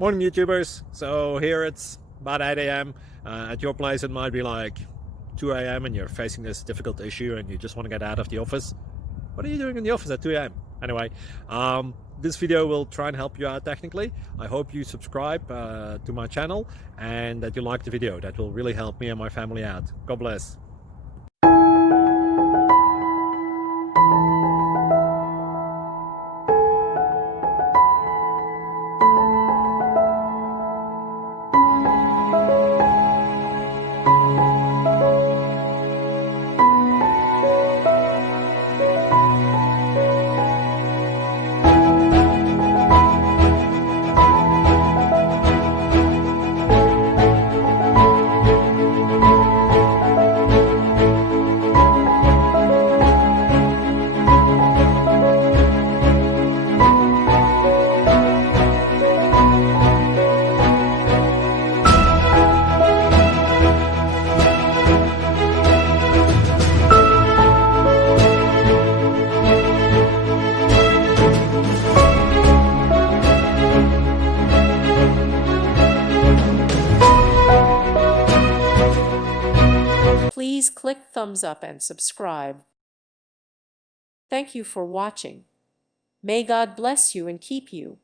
Morning YouTubers. So here it's about 8 a.m. At your place it might be like 2 a.m. and you're facing this difficult issue and you just want to get out of the office. What are you doing in the office at 2 a.m.? Anyway, this video will try and help you out technically. I hope you subscribe to my channel and that you like the video. That will really help me and my family out. God bless. Please click thumbs up and subscribe. Thank you for watching. May God bless you and keep you.